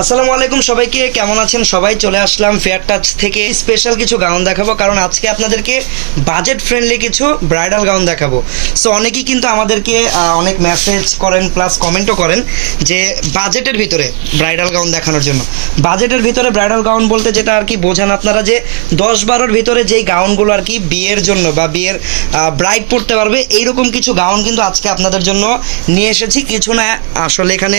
আসসালামু আলাইকুম সবাইকে, কেমন আছেন সবাই? চলে আসলাম ফেয়ার টাচ থেকে। স্পেশাল কিছু গাউন দেখাবো, কারণ আজকে আপনাদেরকে বাজেট ফ্রেন্ডলি কিছু ব্রাইডাল গাউন দেখাবো। সো অনেকেই কিন্তু আমাদেরকে অনেক মেসেজ করেন প্লাস কমেন্টও করেন যে বাজেটের ভিতরে ব্রাইডাল গাউন দেখানোর জন্য। বাজেটের ভিতরে ব্রাইডাল গাউন বলতে যেটা আর কি বোঝান আপনারা যে দশ বারোর ভিতরে যেই গাউনগুলো আর কি বিয়ের জন্য বা বিয়ের ব্রাইড পড়তে পারবে, এইরকম কিছু গাউন কিন্তু আজকে আপনাদের জন্য নিয়ে এসেছি। কিছু না, আসলে এখানে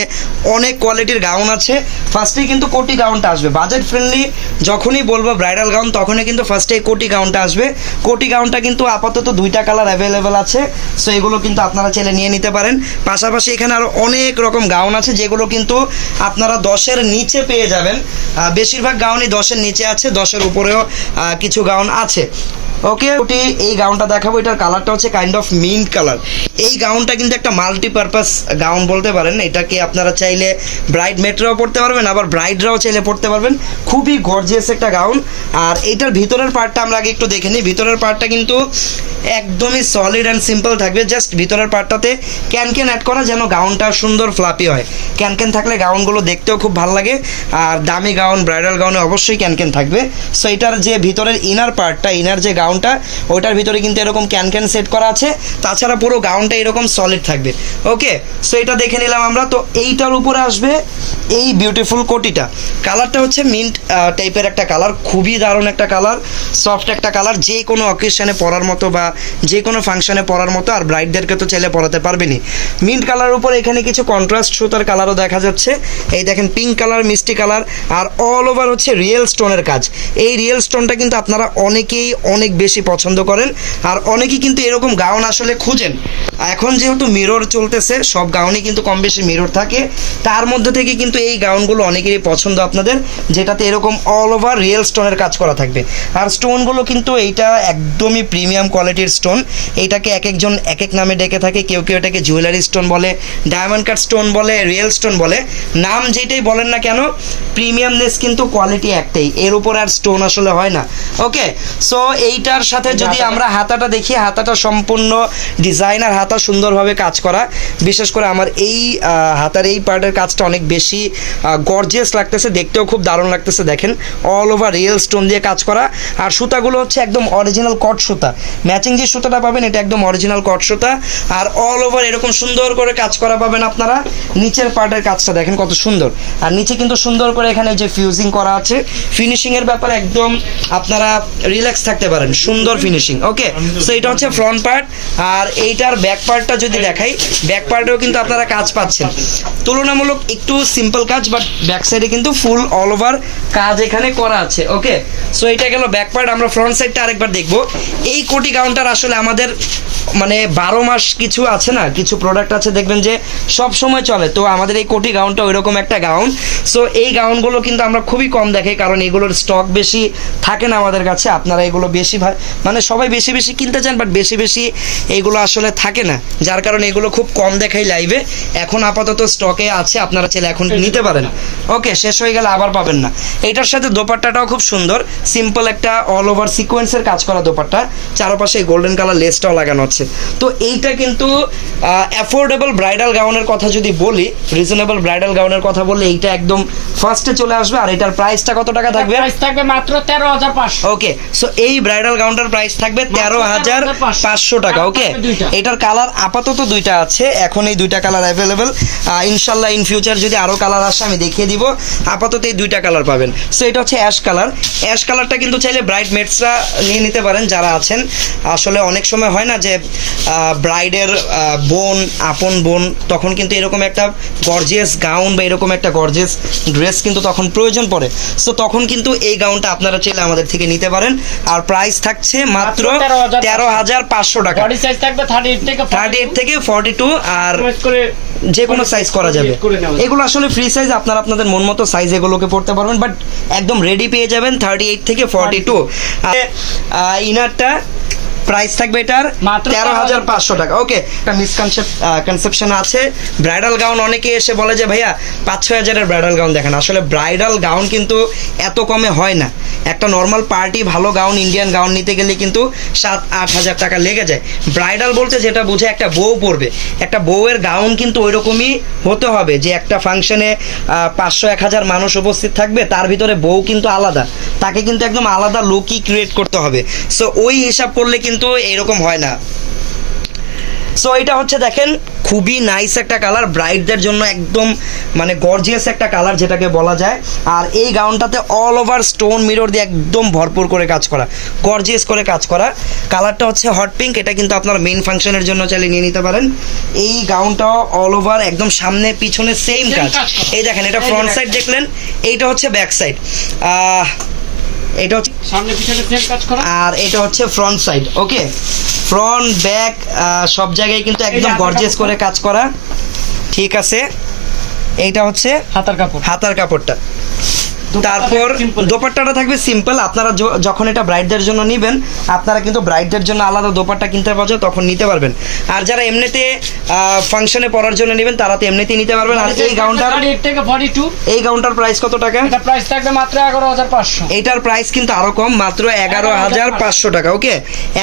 অনেক কোয়ালিটির গাউন আছে। ফার্স্টেই কিন্তু কোটি গাউনটা আসবে। বাজেট ফ্রেন্ডলি যখনই বলব ব্রাইডাল গাউন তখনই কিন্তু ফার্স্টে কোটি গাউনটা আসবে। কোটি গাউনটা কিন্তু আপাতত দুইটা কালার অ্যাভেলেবেল আছে সো এগুলো কিন্তু আপনারা চাইলে নিয়ে নিতে পারেন। পাশাপাশি এখানে আরও অনেক রকম গাউন আছে, যেগুলো কিন্তু আপনারা দশের নিচে পেয়ে যাবেন। বেশিরভাগ গাউনই দশের নিচে আছে, দশের উপরেও কিছু গাউন আছে। ওকে, ওটি এই গাউনটা দেখাবো। এটার কালারটা হচ্ছে কাইন্ড অফ মিন্ট কালার এই গাউনটা কিন্তু একটা মাল্টিপারপাস গাউন বলতে পারেন। এটাকে আপনারা চাইলে ব্রাইড মেটরাও পড়তে পারবেন, আবার ব্রাইডরাও চাইলে পড়তে পারবেন। খুবই গর্জিয়াস একটা গাউন। আর এইটার ভিতরের পার্টটা আমরা আগে একটু দেখে নিই। ভিতরের পার্টটা কিন্তু একদমই সলিড অ্যান্ড সিম্পল থাকবে। জাস্ট ভিতরের পার্টটাতে ক্যান ক্যান অ্যাড করা যেন গাউনটা সুন্দর ফ্লাপি হয়। ক্যান ক্যান থাকলে গাউনগুলো দেখতেও খুব ভালো লাগে। আর দামি গাউন ব্রাইডাল গাউনে অবশ্যই ক্যান ক্যান থাকবে। সো এটার যে ভিতরের ইনার পার্টটা ইনার যে গাউনটা ওইটার ভিতরে কিন্তু এরকম ক্যান ক্যান সেট করা আছে। তাছাড়া পুরো গাউনটা এরকম সলিড থাকবে। ওকে সো এটা দেখে নিলাম আমরা। তো এইটার উপরে আসবে এই বিউটিফুল কোটিটা। কালারটা হচ্ছে মিন্ট টাইপের একটা কালার খুবই দারুণ একটা কালার সফট একটা কালার যে কোনো অকেশনে পরার মতো বা যে কোনো ফাংশনে পরার মতো, আর ব্রাইডদেরকে তো চাইলে পরাতে পারবেনি মিন্ট কালারের উপর এখানে কিছু কন্ট্রাস্ট সুতার কালারও দেখা যাচ্ছে। এই দেখেন পিঙ্ক কালার মিষ্টি কালার আর অল ওভার হচ্ছে রিয়েল স্টোনের কাজ। এই রিয়েল স্টোনটা কিন্তু আপনারা অনেকেই অনেক বেশি পছন্দ করেন। আর অনেকেই কিন্তু এরকম গাউন আসলে খুঁজেন। এখন যেহেতু মিরর চলতেছে, সব গাউনে কিন্তু কম বেশি মিরর থাকে। তার মধ্যে থেকে কিন্তু এই গাউনগুলো অনেকেরই পছন্দ আপনাদের, যেটাতে এরকম অল ওভার রিয়েল স্টোনের কাজ করা থাকবে। আর স্টোনগুলো কিন্তু এইটা একদমই প্রিমিয়াম কোয়ালিটির স্টোন এইটাকে এক একজন এক এক নামে ডেকে থাকে। কেউ কেউ এটাকে জুয়েলারি স্টোন বলে ডায়মন্ড কাট স্টোন বলে রিয়েল স্টোন বলে। নাম যেটাই বলেন না কেন প্রিমিয়ামনেস কিন্তু কোয়ালিটি একটাই। এর উপর আর স্টোন আসলে হয় না। ওকে সো এইটার সাথে যদি আমরা হাতাটা দেখি হাতাটা সম্পূর্ণ ডিজাইনার হাতা সুন্দরভাবে কাজ করা। বিশেষ করে আমার এই হাতার এই পার্টের কাজটা অনেক বেশি গর্জিয়াস লাগতেছে দেখতেও খুব দারুণ লাগতেছে দেখেন। অল ওভার রিয়েল স্টোন দিয়ে কাজ করা। আর সুতাগুলো হচ্ছে একদম অরিজিনাল কট সুতা। ম্যাচিং যে সুতাটা পাবেন এটা একদম অরিজিনাল কট সুতা। আর অল ওভার এরকম সুন্দর করে কাজ করা পাবেন আপনারা। নিচের পার্টের কাজটা দেখেন কত সুন্দর। আর নিচে কিন্তু সুন্দর করে এখানে যে ফিউজিং করা আছে ফিনিশিংয়ের এর ব্যাপারে একদম আপনারা রিল্যাক্স থাকতে পারেন। সুন্দর ফিনিশিং ওকে সো এটা হচ্ছে ফ্রন্ট পার্ট আর এইটার ব্যাক পার্টটা যদি দেখাই ব্যাক পার্টেও কিন্তু আপনারা কাজ পাচ্ছেন। তুলনামূলক একটু সিম্পল কাজ বাট ব্যাক সাইডে কিন্তু ফুল অল ওভার কাজ এখানে করা আছে। ওকে সো এটা গেল ব্যাক পার্ট আমরা ফ্রন্ট সাইডটা আরেকবার দেখব। এই কোটি কাউন্টার আসলে আমাদের মানে বারো মাস কিছু আছে না, কিছু প্রোডাক্ট আছে, দেখবেন যে সব সময় চলে। তো আমাদের এই কোটি গাউনটা ওইরকম একটা গাউন সো এই গাউনগুলো কিন্তু আমরা খুবই কম দেখাই, কারণ এগুলোর স্টক বেশি থাকে না আমাদের কাছে, আপনারা এগুলো বেশি ভা- মানে সবাই বেশি বেশি কিনতে চান বাট বেশি বেশি এইগুলো আসলে থাকে না। যার কারণে এগুলো খুব কম দেখাই লাইভে এখন আপাতত স্টকে আছে আপনারা চাইলে এখন নিতে পারেন। ওকে শেষ হয়ে গেলে আবার পাবেন না। এটার সাথে দোপাট্টাটাও খুব সুন্দর। সিম্পল একটা অল ওভার সিকোয়েন্সের কাজ করা দোপাট্টা। চারপাশে গোল্ডেন কালার লেসটাও লাগানো আছে। তো এইটা কিন্তু অ্যাফোর্ডেবল ব্রাইডাল গাউনের কথা যদি বলি রিজনেবল ব্রাইডাল গাউনের কথা বললে এইটা একদম ফার্স্টে চলে আসবে আর এটার প্রাইসটা কত টাকা থাকবে? প্রাইস থাকবে মাত্র তেরো হাজার পাঁচশো। ওকে সো এই ব্রাইডাল গাউনটার প্রাইস থাকবে তেরো হাজার পাঁচশো। টাকা ওকে এটার কালার আপাতত দুইটা আছে এখন এই দুইটা কালার অ্যাভেলেবেল ইনশাল্লাহ ইন ফিউচার যদি আরও কালার আসে আমি দেখিয়ে দিব। আপাতত এই দুইটা কালার পাবেন। সো এটা হচ্ছে অ্যাশ কালার অ্যাশ কালারটা কিন্তু চাইলে ব্রাইড মেটসরা নিয়ে নিতে পারেন যারা আছেন। আসলে অনেক সময় হয় না যে ব্রাইডের বোন আপন বোন তখন কিন্তু এরকম একটা গর্জিয়াস গাউন বা এরকম একটা গর্জিয়াস ড্রেস কিন্তু তখন প্রয়োজন পড়ে। সো তখন কিন্তু এই গাউনটা আপনারা চাইলে আমাদের থেকে নিতে পারেন। আর প্রাইস থাকছে মাত্র মাত্র 13,500 তেরো হাজার পাঁচশো টাকা। থার্টি এইট থেকে ফর্টি টু আর যে কোনো সাইজ করা যাবে। যাবে। এগুলো আসলে ফ্রি সাইজ আপনারা আপনাদের মন মতো সাইজ এগুলোকে পড়তে পারবেন বাট একদম রেডি পেয়ে যাবেন থার্টি এইট থেকে ফর্টি টু ইনারটা প্রাইস থাকবে এটার মাত্র তেরো হাজার পাঁচশো টাকা। ওকে একটা মিসকনসেপ্ট কনসেপশন আছে। ব্রাইডাল গাউন অনেকে এসে বলে যে ভাইয়া পাঁচ ছয় হাজারের ব্রাইডাল গাউন দেখেন। আসলে ব্রাইডাল গাউন কিন্তু এত কমে হয় না। একটা নর্মাল পার্টি ভালো গাউন ইন্ডিয়ান গাউন নিতে গেলে কিন্তু সাত আট হাজার টাকা লেগে যায়। ব্রাইডাল বলতে যেটা বোঝে একটা বউ পরবে। একটা বউয়ের গাউন কিন্তু ওই রকমই হতে হবে যে একটা ফাংশনে পাঁচশো এক হাজার মানুষ উপস্থিত থাকবে তার ভিতরে বউ কিন্তু আলাদা। তাকে কিন্তু একদম আলাদা লুকই ক্রিয়েট করতে হবে। সো ওই হিসাব করলে কিন্তু এরকম হয় না। সো এটা হচ্ছে দেখেন খুবই নাইস একটা কালার ব্রাইডদের জন্য একদম মানে গর্জিয়াস একটা কালার যেটাকে বলা যায়। আর এই গাউনটাতে অল ওভার স্টোন মিরর দিয়ে একদম ভরপুর করে কাজ করা গর্জিয়াস করে কাজ করা। কালারটা হচ্ছে হট পিঙ্ক এটা কিন্তু আপনার মেইন ফাংশনের জন্য চাইলে নিয়ে নিতে পারেন। এই গাউনটাও অল ওভার একদম সামনে পিছনে সেম কাজ। এই দেখেন এটা ফ্রন্ট সাইড দেখলেন এইটা হচ্ছে ব্যাক সাইড এটা হচ্ছে সামনে পিছনে সেম কাজ করা। আর এটা হচ্ছে front side okay front back সব জায়গায় কিন্তু একদম গর্জিয়াস করে কাজ করা। ঠিক আছে? এইটা হচ্ছে হাতার কাপড়। হাতার কাপড়টা। তারপর দোপাট্টাটা থাকবে সিম্পল আপনারা যখন এটা ব্রাইডদের জন্য নেবেন আপনারা কিন্তু ব্রাইডদের জন্য আলাদা দোপাট্টা কিনতে পারছ তখন নিতে পারবেন। আর যারা এমনিতে ফাংশনে পরার জন্য নেবেন তারা তো এমনিতেই নিতে পারবেন। আর এই গাউনটার এই গাউনটার প্রাইস কত টাকা? এটা প্রাইস থাকবে মাত্র এগারো হাজার পাঁচশো। এটার প্রাইস কিন্তু আরও কম মাত্র এগারো হাজার পাঁচশো টাকা ওকে?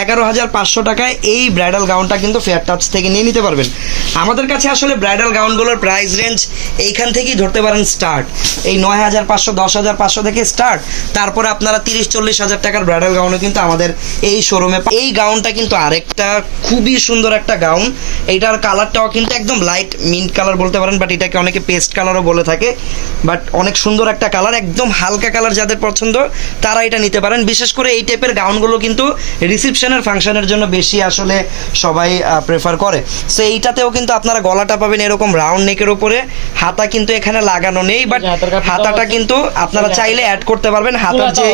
এগারো হাজার পাঁচশো টাকায় এই ব্রাইডাল গাউনটা কিন্তু ফেয়ার টাচ থেকে নিয়ে নিতে পারবেন। আমাদের কাছে আসলে ব্রাইডাল গাউনগুলোর প্রাইস রেঞ্জ এইখান থেকেই ধরতে পারেন স্টার্ট এই নয় হাজার পাঁচশো দশ হাজার পাঁচশো থেকে স্টার্ট তারপরে আপনারা তিরিশ চল্লিশ হাজার টাকার ব্রাইডাল গাউনও কিন্তু আমাদের এই শোরুমে এই গাউনটা কিন্তু আরেকটা খুবই সুন্দর একটা গাউন এইটার কালারটাও কিন্তু একদম লাইট মিন্ট কালার বলতে পারেন বাট এটাকে অনেকে পেস্ট কালারও বলে থাকে। বাট অনেক সুন্দর একটা কালার একদম হালকা কালার যাদের পছন্দ তারা এটা নিতে পারেন। বিশেষ করে এই টাইপের গাউনগুলো কিন্তু রিসেপশনের ফাংশনের জন্য বেশি আসলে সবাই প্রেফার করে। সো এইটাতেও কিন্তু আপনারা গলাটা পাবেন এরকম রাউন্ড নেকের উপরে। হাতা কিন্তু এখানে লাগানো নেই বাট হাতাটা। কিন্তু আপনারা চাইলে অ্যাড করতে পারবেন হাতার যে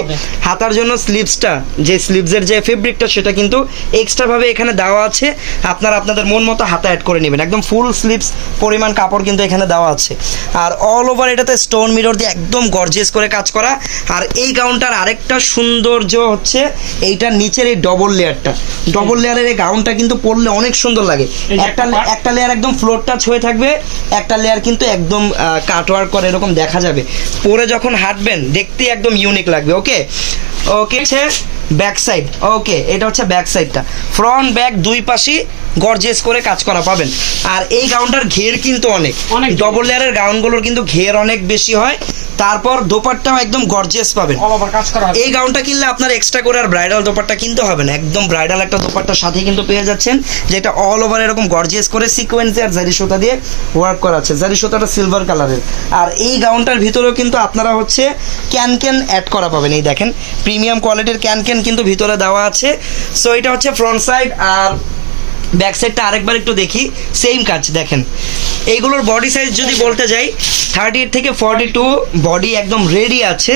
হাতার জন্য স্লিভসটা যে স্লিভসের যে ফেব্রিকটা সেটা কিন্তু এক্সট্রা ভাবে এখানে দেওয়া আছে। আপনারা আপনাদের মন মতো হাতা অ্যাড করে নেবেন। একদম ফুল স্লিভস পরিমাণ কাপড় কিন্তু এখানে দেওয়া আছে। আর অল ওভার এটাতে স্টোন মিরর দিয়ে একদম গর্জিয়াস করে কাজ করা। আর এই গাউনটার আরেকটা সৌন্দর্য হচ্ছে এইটার নিচের এই ডবল লেয়ারটা ডবল লেয়ারের এই গাউনটা কিন্তু পরলে অনেক সুন্দর লাগে। একটা একটা একটা লেয়ার একদম ফ্লোর টাচ হয়ে থাকবে একটা লেয়ার কিন্তু একদম কাটওয়ার্ক করে এরকম দেখা যাবে। পরে যখন হাঁটবেন দেখতে একদম ইউনিক লাগবে ওকে ওকে হচ্ছে ব্যাক সাইড ওকে এটা হচ্ছে ব্যাক সাইডটা ফ্রন্ট ব্যাক দুই পাশে গর্জেস করে কাজ করা পাবেন। আর এই গাউনটার ঘের কিন্তু অনেক। অনেক ডবল লেয়ারের গাউনগুলোর কিন্তু ঘের অনেক বেশি হয়। তারপর দোপাট্টাও একদম গর্জেস পাবেন। এই গাউনটা কিনলে আপনার এক্সট্রা করে আর ব্রাইডাল দোপাট্টা কিনতে হবে না। একদম ব্রাইডাল একটা দোপাট্টার সাথে কিন্তু পেয়ে যাচ্ছেন যেটা অল ওভার এরকম গর্জিয়াস করে সিকোয়েন্সে আর জারি সুতা দিয়ে ওয়ার্ক করা আছে। জারি সুতাটা সিলভার কালারের আর এই গাউনটার ভিতরেও কিন্তু আপনারা হচ্ছে ক্যান ক্যান অ্যাড করা পাবেন। এই দেখেন প্রিমিয়াম কোয়ালিটির ক্যান ক্যান কিন্তু ভিতরে দেওয়া আছে। সো এটা হচ্ছে ফ্রন্ট সাইড আর ব্যাক সাইডটা আরেকবার একটু দেখি। সেম কাজ দেখেন। এইগুলোর বডি সাইজ যদি বলতে যাই থার্টি এইট থেকে ফর্টি টু বডি একদম রেডি আছে।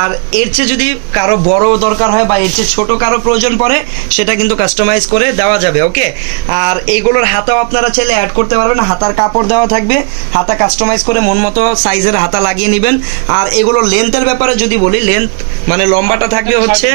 আর এর চেয়ে যদি কারও বড় দরকার হয় বা এর চেয়ে ছোট কারও প্রয়োজন পড়ে সেটা কিন্তু কাস্টমাইজ করে দেওয়া যাবে ওকে আর এইগুলোর হাতাও আপনারা চাইলে অ্যাড করতে পারবেন। হাতার কাপড় দেওয়া থাকবে। হাতা কাস্টমাইজ করে মন মতো সাইজের হাতা লাগিয়ে নেবেন। আর এগুলোর লেন্থের ব্যাপারে যদি বলি লেন্থ মানে লম্বাটা থাকবে হচ্ছে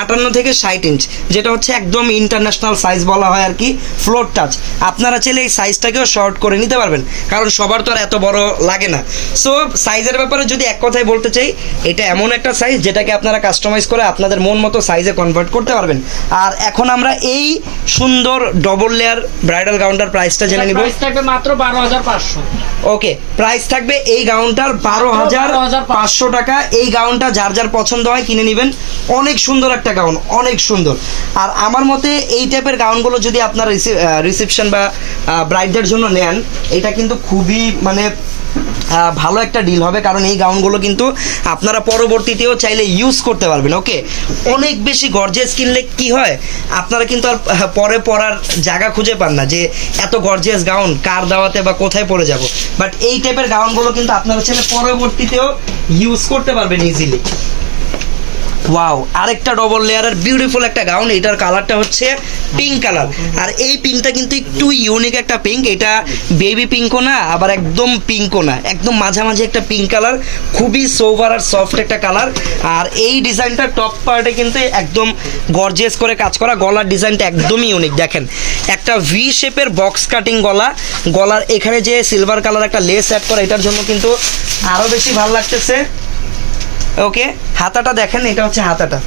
আটান্ন থেকে ষাট ইঞ্চ যেটা হচ্ছে একদম ইন্টারন্যাশনাল সাইজ বলা হয় আর কি। ফ্লোর টাচ আপনারা চাইলে এই সাইজটাকেও শর্ট করে নিতে পারবেন। কারণ সবার তো আর এত বড় লাগে না। সো সাইজের ব্যাপারে যদি এক কথায় বলতে চাই এটা এমন একটা সাইজ যেটাকে আপনারা কাস্টমাইজ করে আপনাদের মন মতো সাইজে কনভার্ট করতে পারবেন। আর এখন আমরা এই সুন্দর ডবল লেয়ার ব্রাইডাল গাউনটার প্রাইসটা জেনে নিব। থাকবে মাত্র বারো হাজার পাঁচশো। ওকে প্রাইস থাকবে এই গাউনটার বারো হাজার পাঁচশো টাকা। এই গাউনটা যার যার পছন্দ হয় কিনে নেবেন। অনেক সুন্দর একটা গাউন অনেক সুন্দর। আর আমার মতে এই টাইপের গাউনগুলো যদি আপনার রিসেপশন বা ব্রাইডদের জন্য নেন, এটা কিন্তু খুবই মানে ভালো একটা ডিল হবে। কারণ এই গাউনগুলো কিন্তু আপনারা পরবর্তীতেও চাইলে ইউজ করতে পারবেন ওকে অনেক বেশি গর্জেস কিনলে কি হয়? আপনারা কিন্তু আর পরে পরার জায়গা খুঁজে পান না যে এত গর্জেস গাউন কার দাওয়াতে বা কোথায় পরে যাব। বাট এই টাইপের গাউনগুলো কিন্তু আপনারা চাইলে পরবর্তীতেও ইউজ করতে পারবেন ইজিলি ওয়াও আরেকটা ডবল লেয়ারের বিউটিফুল একটা গাউন এটার কালারটা হচ্ছে পিঙ্ক কালার আর এই পিঙ্কটা কিন্তু একটু ইউনিক একটা পিঙ্ক এটা বেবি পিঙ্কও না, আবার একদম পিঙ্কও না, একদম মাঝামাঝি একটা পিঙ্ক কালার খুবই সোভার আর সফট একটা কালার আর এই ডিজাইনটা টপ পার্টে কিন্তু একদম গর্জিয়াস করে কাজ করা, গলার ডিজাইনটা একদমই ইউনিক দেখেন, একটা ভি শেপের বক্স কাটিং গলা, গলার এখানে যে সিলভার কালার একটা লেস অ্যাড করা, এটার জন্য কিন্তু আরও বেশি ভালো লাগতেছে। ওকে হাতাটা দেখেন এটা হচ্ছে হাতাটা।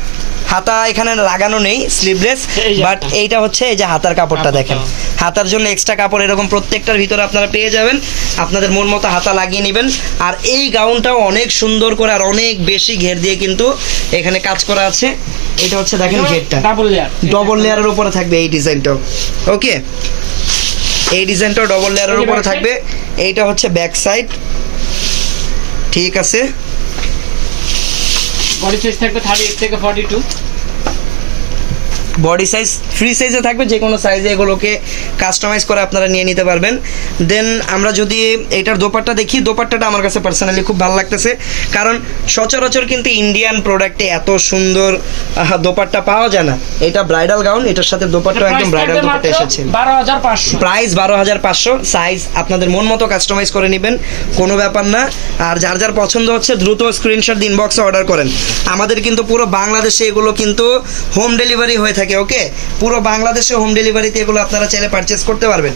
হাতা এখানে লাগানো নেই স্লিভলেস বাট এইটা হচ্ছে এই যে হাতার কাপড়টা কাপড়টা। দেখেন। হাতার জন্য এক্সট্রা কাপড় এরকম প্রত্যেকটার ভিতরে আপনারা পেয়ে যাবেন। আপনাদের মন মতো হাতা লাগিয়ে নেবেন। আর এই গাউনটাও অনেক সুন্দর করে আর অনেক বেশি ঘের দিয়ে কিন্তু এখানে কাজ করা আছে। এটা হচ্ছে দেখেন ঘেরটা। ডাবল লেয়ার ডবল লেয়ারের উপরে থাকবে এই ডিজাইনটাও। ওকে এই ডিজাইনটাও ডবল লেয়ারের উপরে থাকবে। এইটা হচ্ছে ব্যাক সাইড ঠিক আছে? বডি সাইজ থাকবে থার্টি এইট থেকে forty two body size free সাইজে থাকবে যে কোনো সাইজে এগুলোকে কাস্টমাইজ করে আপনারা নিয়ে নিতে পারবেন। দেন আমরা যদি এটার দোপাট্টা দেখি দোপাট্টাটা আমার কাছে পার্সোনালি খুব ভালো লাগতেছে। কারণ সচরাচর কিন্তু ইন্ডিয়ান প্রোডাক্টে এত সুন্দর দোপাট্টা পাওয়া যায় না। এটা ব্রাইডাল গাউন এটার সাথে দোপাট্টা একদম ব্রাইডাল দোপাট্টা এসেছে। প্রাইস বারো হাজার পাঁচশো সাইজ আপনাদের মন মতো কাস্টমাইজ করে নেবেন কোনো ব্যাপার না। আর যার যার পছন্দ হচ্ছে দ্রুত স্ক্রিনশট দিন বক্সে অর্ডার করেন। আমাদের কিন্তু পুরো বাংলাদেশে এগুলো কিন্তু হোম ডেলিভারি হয়ে থাকে। ওকে পুরো বাংলাদেশে হোম ডেলিভারিতে এগুলো আপনারা চাইলে পারচেস করতে পারবেন।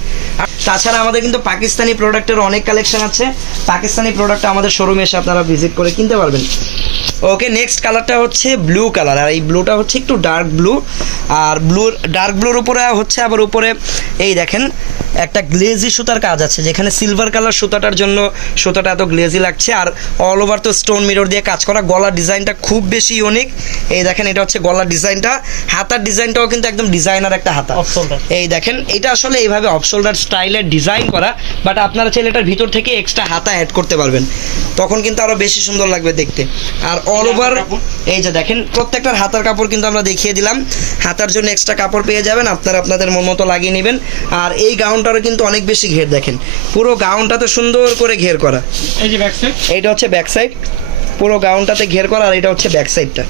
তাছাড়া আমাদের কিন্তু পাকিস্তানি প্রোডাক্টের অনেক কালেকশন আছে। পাকিস্তানি প্রোডাক্ট আমাদের শোরুমে এসে আপনারা ভিজিট করে কিনতে পারবেন। ওকে নেক্সট কালারটা হচ্ছে ব্লু কালার আর এই ব্লুটা হচ্ছে একটু ডার্ক ব্লু আর ব্লু ডার্ক ব্লুর উপরে হচ্ছে আবার উপরে এই দেখেন একটা গ্লেজি সুতার কাজ আছে যেখানে সিলভার কালার সুতাটার জন্য সুতাটা এত গ্লেজি লাগছে আর অল ওভার তো স্টোন মিরর দিয়ে কাজ করা গলার ডিজাইনটা খুব বেশি ইউনিক এই দেখেন এটা হচ্ছে গলার ডিজাইনটা হাতার ডিজাইনটাও কিন্তু একদম ডিজাইনার একটা হাতা। এই দেখেন এটা আসলে এইভাবে অফ শোল্ডার স্টাইলের ডিজাইন করা বাট আপনারা চাইলে এটার ভিতর থেকে এক্সট্রা হাতা অ্যাড করতে পারবেন। তখন কিন্তু আরও বেশি সুন্দর লাগবে দেখতে। আর অল ওভার এই যে দেখেন প্রত্যেকটার হাতার কাপড় কিন্তু আমরা দেখিয়ে দিলাম। হাতার জন্য এক্সট্রা কাপড় পেয়ে যাবেন আপনারা আপনাদের মন মতো লাগিয়ে নেবেন। আর এই গাউনটারও কিন্তু অনেক বেশি ঘের দেখেন। পুরো গাউনটাতে সুন্দর করে ঘের করা। এই যে ব্যাক সাইড এইটা হচ্ছে ব্যাক সাইড পুরো গাউনটাতে ঘের করা আর এটা হচ্ছে ব্যাক সাইডটা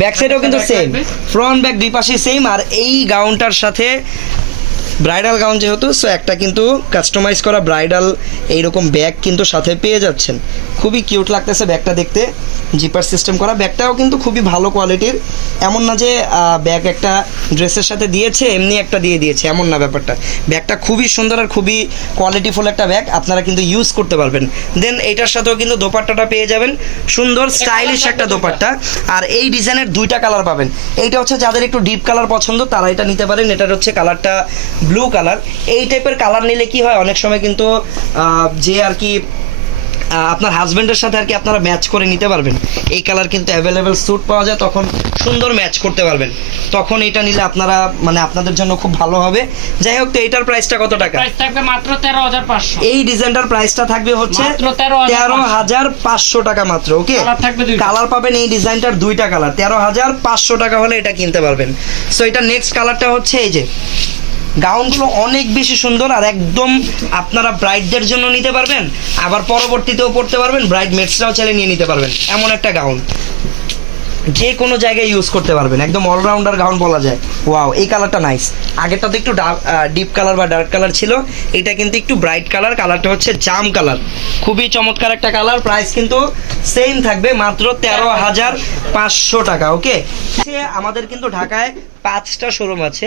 ব্যাক সাইডও কিন্তু সেম ফ্রন্ট ব্যাক দুই পাশে সেম আর এই গাউনটার সাথে ব্রাইডাল গাউন যেহেতু সো একটা কিন্তু কাস্টমাইজ করা ব্রাইডাল এইরকম ব্যাগ কিন্তু সাথে পেয়ে যাচ্ছেন। খুবই কিউট লাগতেছে ব্যাগটা দেখতে। জিপার সিস্টেম করা। ব্যাগটাও কিন্তু খুবই ভালো কোয়ালিটির এমন না যে ব্যাগ একটা ড্রেসের সাথে দিয়েছে, এমনি একটা দিয়ে দিয়েছে। এমন না ব্যাপারটা। ব্যাগটা খুবই সুন্দর আর খুবই কোয়ালিটিফুল একটা ব্যাগ আপনারা কিন্তু ইউজ করতে পারবেন। দেন এটার সাথেও কিন্তু দোপাট্টাটা পেয়ে যাবেন। সুন্দর স্টাইলিশ একটা দোপাট্টা। আর এই ডিজাইনের দুইটা কালার পাবেন। এইটা হচ্ছে যাদের একটু ডিপ কালার পছন্দ, তারা এটা নিতে পারেন। এটার হচ্ছে কালারটা ব্লু কালার এই টাইপের কালার নিলে কি হয়? অনেক সময় কিন্তু যে আর কি আপনার হাজবেন্ডের সাথে আর কি আপনারা ম্যাচ করে নিতে পারবেন। এই কালার কিন্তু অ্যাভেলেবেল স্যুট পাওয়া যায় তখন সুন্দর ম্যাচ করতে পারবেন। তখন এটা নিলে আপনারা মানে আপনাদের জন্য খুব ভালো হবে। যাই হোক তো এটার প্রাইসটা কত টাকা? প্রাইস থাকবে মাত্র তেরো হাজার পাঁচশো। এই ডিজাইনটার প্রাইসটা থাকবে হচ্ছে 13,500 তেরো হাজার পাঁচশো। টাকা মাত্র ওকে। কালার পাবেন এই ডিজাইনটার দুইটা কালার তেরো হাজার পাঁচশো টাকা হলে এটা কিনতে পারবেন। সো এটা নেক্সট কালারটা হচ্ছে এই যে গাউনগুলো অনেক বেশি সুন্দর আর একদম আপনারা ব্রাইডদের জন্য নিতে পারবেন, আবার পরবর্তীতেও পড়তে পারবেন, ব্রাইড মেটসরাও চাইলে নিয়ে নিতে পারবেন, এমন একটা গাউন। যে কোনো জায়গায় ইউজ করতে পারবেন, একদম অলরাউন্ডার গাউন বলা যায়। ওয়াও এই কালারটা নাইস আগেরটা তো একটু ডিপ কালার বা ডার্ক কালার ছিল, এটা কিন্তু একটু ব্রাইট কালার কালারটা হচ্ছে জাম কালার খুবই চমৎকার একটা কালার প্রাইস কিন্তু সেম থাকবে, মাত্র তেরো হাজার পাঁচশো টাকা ওকে আমাদের কিন্তু ঢাকায় পাঁচটা শোরুম আছে।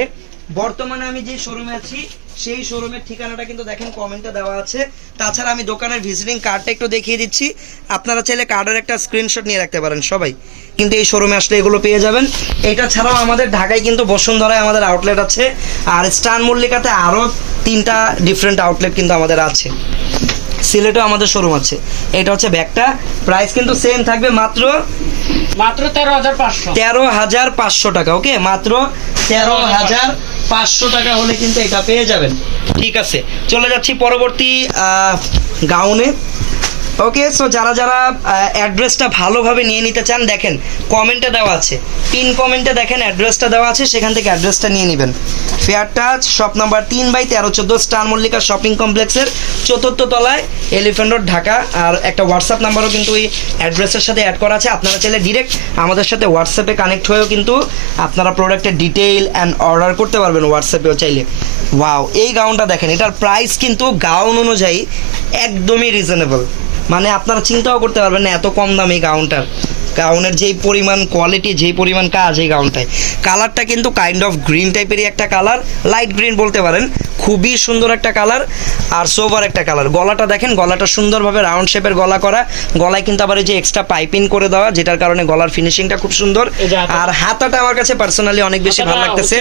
বর্তমানে আমি যে শোরুমে আছি, সেই শোরুমের ঠিকানাটা কিন্তু দেখেন কমেন্টে দেওয়া আছে। তাছাড়া আমি দোকানের ভিজিটিং কার্ডটা একটু দেখিয়ে দিচ্ছি। আপনারা চাইলে কার্ডের একটা স্ক্রিনশট নিয়ে রাখতে পারেন সবাই। কিন্তু এই শোরুমে আসলে এগুলো পেয়ে যাবেন। এটা ছাড়াও আমাদের ঢাকায় কিন্তু বসুন্ধরায় আমাদের আউটলেট আছে। আর স্টান মল্লিকাতে আরও তিনটা ডিফারেন্ট আউটলেট কিন্তু আমাদের আছে। সিলেটেও আমাদের শোরুম আছে। এটা হচ্ছে ব্যাগটা। প্রাইস কিন্তু সেম থাকবে মাত্র মাত্র তেরো হাজার পাঁচশো। তেরো হাজার পাঁচশো টাকা, ওকে? মাত্র তেরো হাজার পাঁচশো টাকা হলে কিন্তু এটা পেয়ে যাবেন। ঠিক আছে, চলে যাচ্ছি পরবর্তী গাউনে। ওকে সো যারা যারা অ্যাড্রেসটা ভালোভাবে নিয়ে নিতে চান, দেখেন কমেন্টে দেওয়া আছে। পিন কমেন্টে দেখেন অ্যাড্রেসটা দেওয়া আছে, সেখান থেকে অ্যাড্রেসটা নিয়ে নেবেন। ফেয়ার টাচ শপ নাম্বার তিন বাই তেরো চোদ্দ স্টার মল্লিকা শপিং কমপ্লেক্সের চতুর্থ তলায় এলিফেন্ট রোড ঢাকা। আর একটা হোয়াটসঅ্যাপ নাম্বারও কিন্তু এই অ্যাড্রেসের সাথে অ্যাড করা আছে। আপনারা চাইলে ডিরেক্ট আমাদের সাথে হোয়াটসঅ্যাপে কানেক্ট হয়েও কিন্তু আপনারা প্রোডাক্টের ডিটেইল অ্যান্ড অর্ডার করতে পারবেন হোয়াটসঅ্যাপেও চাইলে। ওয়াও এই গাউনটা দেখেন, এটার প্রাইস কিন্তু গাউন অনুযায়ী একদমই রিজনেবল মানে আপনারা চিন্তাও করতে পারবেন না এত কম দাম গাউনটার। গাউনের যেই পরিমাণ কোয়ালিটি যেই পরিমাণ কাজ এই গাউনটায়। কালারটা কিন্তু কাইন্ড অফ গ্রিন টাইপেরই একটা কালার লাইট গ্রিন বলতে পারেন। খুবই সুন্দর একটা কালার আর সোভার একটা কালার গলাটা দেখেন গলাটা সুন্দরভাবে রাউন্ড শেপের গলা করা। গলায় কিন্তু আবার এই যে এক্সট্রা পাইপিং করে দেওয়া যেটার কারণে গলার ফিনিশিংটা খুব সুন্দর। আর হাতাটা আমার কাছে পার্সোনালি অনেক বেশি ভালো লাগতেছে।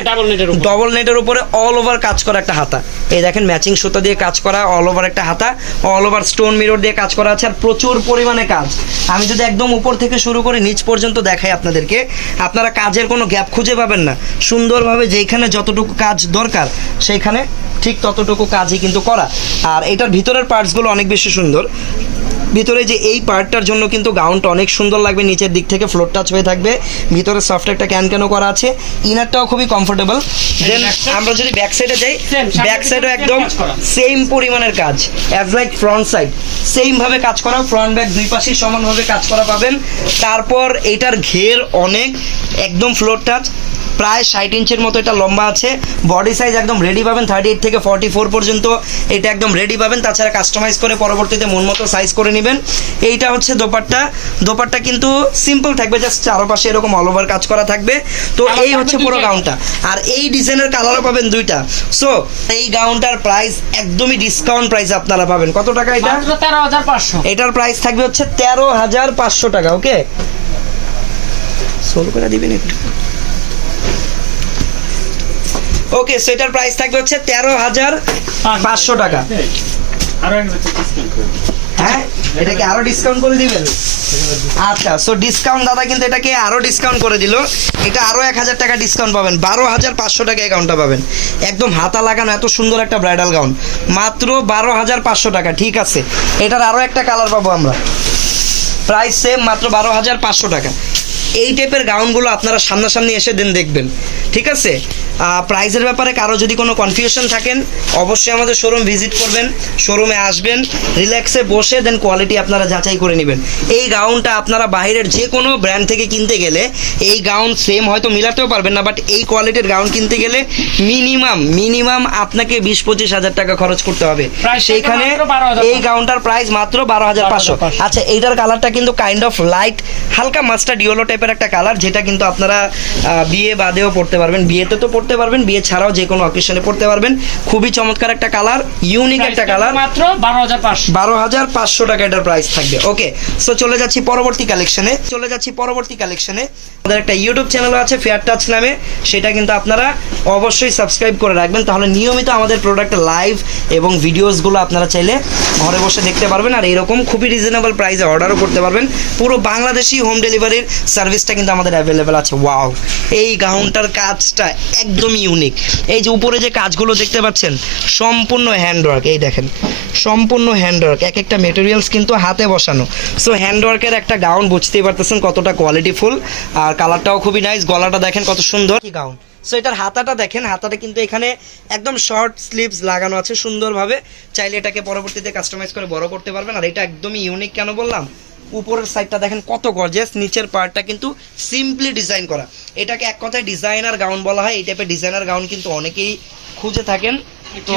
ডবল নেটের উপরে। অল ওভার কাজ করা একটা হাতা। এই দেখেন ম্যাচিং সুতা দিয়ে কাজ করা অল ওভার একটা হাতা। অল ওভার স্টোন মিরর দিয়ে কাজ করা আছে আর প্রচুর পরিমাণে কাজ। আমি যদি একদম উপর থেকে শুরু করে নিচ পর্যন্ত দেখাই আপনাদেরকে। আপনারা কাজের কোনো গ্যাপ খুঁজে পাবেন না। সুন্দরভাবে যেখানে যতটুকু কাজ দরকার, সেইখানে ঠিক ততটুকু কাজই কিন্তু করা। আর এটার ভিতরের পার্টসগুলো অনেক বেশি সুন্দর। ভিতরে যে এই পার্টটার জন্য কিন্তু গাউনটা অনেক সুন্দর লাগবে নিচের দিক থেকে ফ্লোর টাচ হয়ে থাকবে। ভিতরে সফট একটা ক্যান ক্যানও করা আছে। ইনারটাও খুবই কমফোর্টেবল দেন আমরা যদি ব্যাক সাইডে যাই ব্যাক সাইডও একদম সেম পরিমাণের কাজ as like front side same ভাবে কাজ করা ফ্রন্ট ব্যাক দুই পাশেই সমানভাবে কাজ করা পাবেন। তারপর এটার ঘের অনেক একদম ফ্লোর টাচ প্রায় ষাট ইঞ্চের মতো এটা লম্বা আছে। বডি সাইজ একদম রেডি পাবেন থার্টি এইট থেকে ফর্টি ফোর পর্যন্ত। এটা একদম রেডি পাবেন তাছাড়া কাস্টমাইজ করে পরবর্তীতে মন মতো সাইজ করে নেবেন। এইটা হচ্ছে দোপাট্টা। দোপাট্টা কিন্তু সিম্পল থাকবে জাস্ট চারপাশে এরকম অল ওভার কাজ করা থাকবে। তো এই হচ্ছে পুরো। গাউনটা আর এই ডিজাইনের কালারও পাবেন দুইটা। সো এই গাউনটার প্রাইস একদমই ডিসকাউন্ট প্রাইস আপনারা পাবেন। কত টাকা এটা? তেরো হাজার পাঁচশো। এটার প্রাইস থাকবে হচ্ছে তেরো হাজার পাঁচশো টাকা ওকে সোল করে দিবেন একটু। ওকে সো এটার প্রাইস থাকবে হচ্ছে তেরো হাজার পাঁচশো টাকা। হ্যাঁ? এটাকে আরও ডিসকাউন্ট করে দিবেন? আচ্ছা সো ডিসকাউন্ট দাদা কিন্তু এটাকে আরও ডিসকাউন্ট করে দিল। এটা আরও এক হাজার টাকা ডিসকাউন্ট পাবেন। বারো হাজার পাঁচশো টাকা অ্যাকাউন্টটা পাবেন। একদম হাতা লাগানো এত সুন্দর একটা ব্রাইডাল গাউন মাত্র বারো হাজার পাঁচশো টাকা, ঠিক আছে? এটার আরও একটা কালার পাবো আমরা। প্রাইস সেম মাত্র বারো হাজার পাঁচশো টাকা। এই টাইপের গাউনগুলো আপনারা সামনাসামনি এসে দেন দেখবেন। ঠিক আছে? প্রাইসের ব্যাপারে কারও যদি কোনো কনফিউশন থাকেন অবশ্যই আমাদের শোরুম ভিজিট করবেন শোরুমে আসবেন রিল্যাক্সে বসে দেন কোয়ালিটি আপনারা যাচাই করে নেবেন। এই গাউনটা আপনারা বাইরের যে কোনো ব্র্যান্ড থেকে কিনতে গেলে এই গাউন সেম হয়তো মিলাতেও পারবেন না বাট এই কোয়ালিটির গাউন কিনতে গেলে মিনিমাম মিনিমাম আপনাকে বিশ পঁচিশ হাজার টাকা খরচ করতে হবে। সেইখানে এই গাউনটার প্রাইস মাত্র বারো হাজার পাঁচশো। আচ্ছা এইটার কালারটা কিন্তু কাইন্ড অফ লাইট হালকা মাস্টার ডিওলো টাইপের একটা কালার যেটা কিন্তু আপনারা বিয়ে বাদেও পড়তে পারবেন। বিয়েতে তো পড়তে পারবেন বিয়ে ছাড়াও যে কোনো অকেশনে পড়তে পারবেন। খুবই চমৎকার একটা কালার ইউনিক একটা কালার মাত্র বারো হাজার পাঁচশো। বারো হাজার পাঁচশো টাকা এটার প্রাইস থাকবে ওকে সো চলে যাচ্ছি পরবর্তী কালেকশনে চলে যাচ্ছি পরবর্তী কালেকশনে আমাদের একটা ইউটিউব চ্যানেল আছে ফেয়ার টাচ নামে। সেটা কিন্তু আপনারা অবশ্যই সাবস্ক্রাইব করে রাখবেন। তাহলে নিয়মিত আমাদের প্রোডাক্ট লাইভ এবং ভিডিওসগুলো আপনারা চাইলে ঘরে বসে দেখতে পারবেন। আর এরকম খুবই রিজনেবল প্রাইসে অর্ডারও করতে পারবেন। পুরো বাংলাদেশি হোম ডেলিভারির সার্ভিসটা কিন্তু আমাদের অ্যাভেলেবেল আছে। ওয়াও এই গাউনটার কাজটা একদমই ইউনিক এই যে উপরে যে কাজগুলো দেখতে পাচ্ছেন সম্পূর্ণ হ্যান্ডওয়ার্ক এই দেখেন সম্পূর্ণ হ্যান্ডওয়ার্ক এক একটা মেটেরিয়ালস কিন্তু হাতে বসানো। সো হ্যান্ডওয়ার্কের একটা গাউন বুঝতেই পারতেছেন কতটা কোয়ালিটিফুল আর কালারটাও খুবই নাইস গলাটা দেখেন কত সুন্দর। কি গাউন সো এটার হাতাটা দেখেন হাতাটা কিন্তু এখানে একদম শর্ট স্লিভস লাগানো আছে সুন্দরভাবে। চাইলে এটাকে পরবর্তীতে কাস্টমাইজ করে বড় করতে পারবেন আর এটা একদমই ইউনিক কেন বললাম? উপরের সাইডটা দেখেন কত গর্জিয়াস নিচের পার্টটা কিন্তু সিম্পলি ডিজাইন করা। এটাকে এক কথায় ডিজাইনার গাউন বলা হয় এই টাইপের ডিজাইনার গাউন কিন্তু অনেকেই খুঁজে থাকেন। তো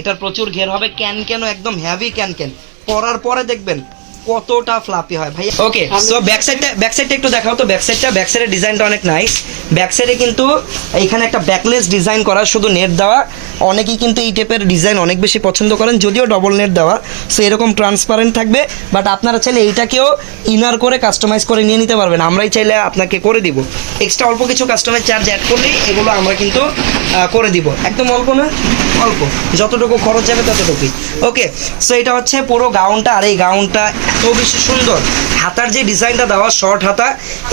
এটার প্রচুর ঘের হবে ক্যান ক্যানও একদম হেভি ক্যান ক্যান পরার পরে দেখবেন কতটা ফ্লাপি হয় ভাই ওকে সো ব্যাক সাইডটা ব্যাক সাইডটা একটু দেখাও তো ব্যাক সাইডটা ব্যাক সাইডের ডিজাইনটা অনেক নাইস ব্যাক সাইডে কিন্তু এখানে একটা ব্যাকলেস ডিজাইন করা শুধু নেট দেওয়া। অনেকেই কিন্তু এই টাইপের ডিজাইন অনেক বেশি পছন্দ করেন, যদিও ডবল নেট দেওয়া সো এরকম ট্রান্সপারেন্ট থাকবে বাট আপনারা চাইলে এইটাকেও ইনার করে কাস্টমাইজ করে নিয়ে নিতে পারবেন। আমরাই চাইলে আপনাকে করে দিব। এক্সট্রা অল্প কিছু কাস্টমাইজ চার্জ অ্যাড করলেই এগুলো আমরা কিন্তু করে দিব। একদম অল্প না? অল্প। যতটুকু খরচ যাবে ততটুকুই। ওকে সো এটা হচ্ছে পুরো গাউনটা, আর এই গাউনটা এত বেশি সুন্দর। হাতার যে ডিজাইনটা দেওয়া শর্ট হাতা,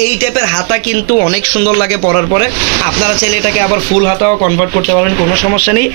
এই টাইপের হাতা কিন্তু অনেক সুন্দর লাগে পরার পরে। আপনারা চাইলে এটাকে আবার ফুল হাতাও কনভার্ট করতে পারবেন, কোনো সমস্যা নেই।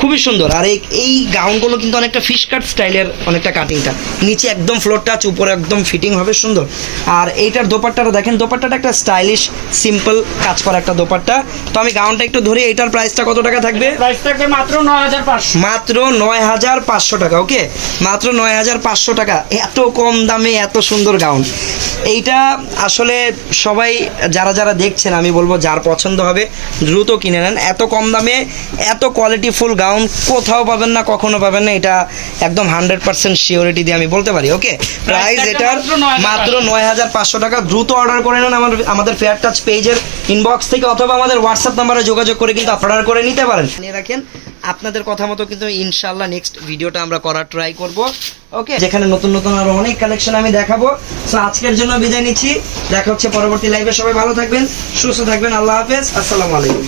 খুবই সুন্দর। আর এই গাউনগুলো কিন্তু অনেকটা ফিশ কাট স্টাইলের অনেকটা কাটিংটা নিচে একদম ফ্লোর টাচ উপরে একদম ফিটিং হবে সুন্দর। আর এইটার দোপাট্টাটা দেখেন দোপাট্টাটা একটা স্টাইলিশ সিম্পল কাজ করা একটা দোপাট্টা। তো আমি গাউনটা একটু ধরি এইটার প্রাইসটা কত টাকা থাকবে? প্রাইস থাকবে মাত্র নয় হাজার পাঁচশো। মাত্র নয় হাজার পাঁচশো টাকা ওকে মাত্র নয় হাজার পাঁচশো টাকা। এত কম দামে এত সুন্দর গাউন। এইটা আসলে সবাই যারা যারা দেখছেন আমি বলব যার পছন্দ হবে দ্রুত কিনে নেন। এত কম দামে এত কোয়ালিটিফুল গাউন কোথাও পাবেন না কখনো পাবেন না এটা একদম হান্ড্রেড পার্সেন্ট শিওরিটি দিয়ে আমি বলতে পারি ওকে প্রাইস এটার মাত্র নয় হাজার পাঁচশো। টাকা দ্রুত অর্ডার করে নেন আমার আমাদের ফেয়ার টাচ পেজের ইনবক্স থেকে অথবা আমাদের হোয়াটসঅ্যাপ নাম্বারে যোগাযোগ করে কিন্তু অর্ডার করে নিতে পারেন। রাখেন আপনাদের কথা মতো কিন্তু ইনশাল্লাহ নেক্সট ভিডিওটা আমরা করার ট্রাই করব ওকে যেখানে নতুন নতুন আরও অনেক কালেকশন আমি দেখাবো। সো আজকের জন্য বিদায় নিচ্ছি। দেখা হচ্ছে পরবর্তী লাইভে সবাই ভালো থাকবেন সুস্থ থাকবেন। আল্লাহ হাফেজ। আসসালামু আলাইকুম।